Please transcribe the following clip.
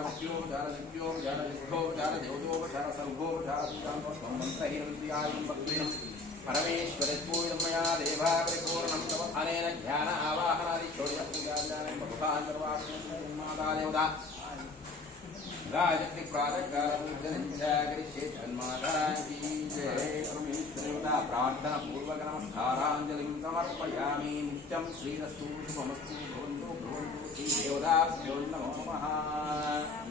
भक्त्योपचार दिव्योपचार युद्धोपचार देवतोपचार सर्वोपचार पूजां मंत्रहीनं भक्तिं परमेश्वरपूजं मया देवा परिपूर्णं तव अनेन ध्यान आवाहनादि शौर्य पूजाञ्जनेन बहुधान् सर्वात्मनं माता देवता राजक्ति प्रातःकालपूजनञ्चाकरिष्ये तन्माता की जय। परमेश्वरदेवता प्रार्थना पूर्वक नमस्काराञ्जलिं समर्पयामि। नित्यं श्रीरस्तु शुभमस्तु भवन्तु भवन्तु श्रीदेवताभ्यो नमो नमः।